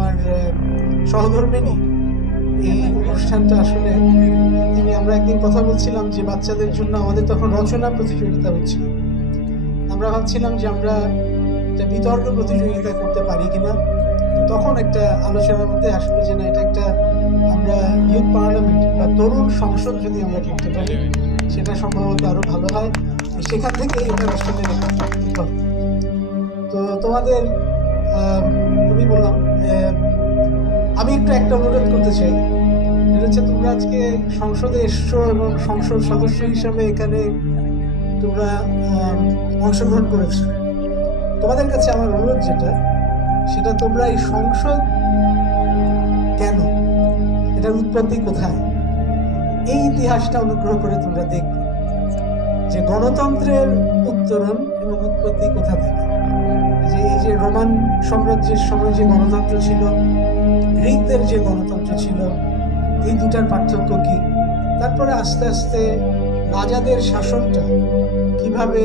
আমার সহধর্মিণী, এই অনুষ্ঠানটা আসলে আমরা একদিন কথা বলছিলাম যে বাচ্চাদের জন্য আমাদের তখন রচনা প্রতিযোগিতা হচ্ছিল। আমরা ভাবছিলাম যে আমরা একটা বিতর্ক প্রতিযোগিতা করতে পারি কিনা। তখন একটা আলোচনার মধ্যে আসলে যে না, এটা একটা আমরা ইউথ পার্লামেন্ট বা তরুণ সংসদ যদি আমরা করতে পারি সেটা সম্ভবত আরো ভালো হয়। সেখান থেকে এটা আসলে তো তোমাদের তুমি বললাম আমি একটু একটা অনুরোধ করতে চাই। এটা হচ্ছে তোমরা আজকে সংসদে এসছো এবং সংসদ সদস্য হিসাবে এখানে তোমরা অংশগ্রহণ করেছো। তোমাদের কাছে আমার অনুরোধ যেটা, সেটা তোমরা এই সংসদ কেন, এটার উৎপত্তি কোথায়, এই ইতিহাসটা অনুগ্রহ করে তোমরা দেখবে যে গণতন্ত্রের উত্তরণ এবং উৎপত্তি কোথা থেকে। যে এই যে রোমান সাম্রাজ্যের সময় যে গণতন্ত্র ছিল, গ্রিকদের যে গণতন্ত্র ছিল, এই দুটার পার্থক্য কি, তারপরে আস্তে আস্তে রাজাদের শাসনটা কিভাবে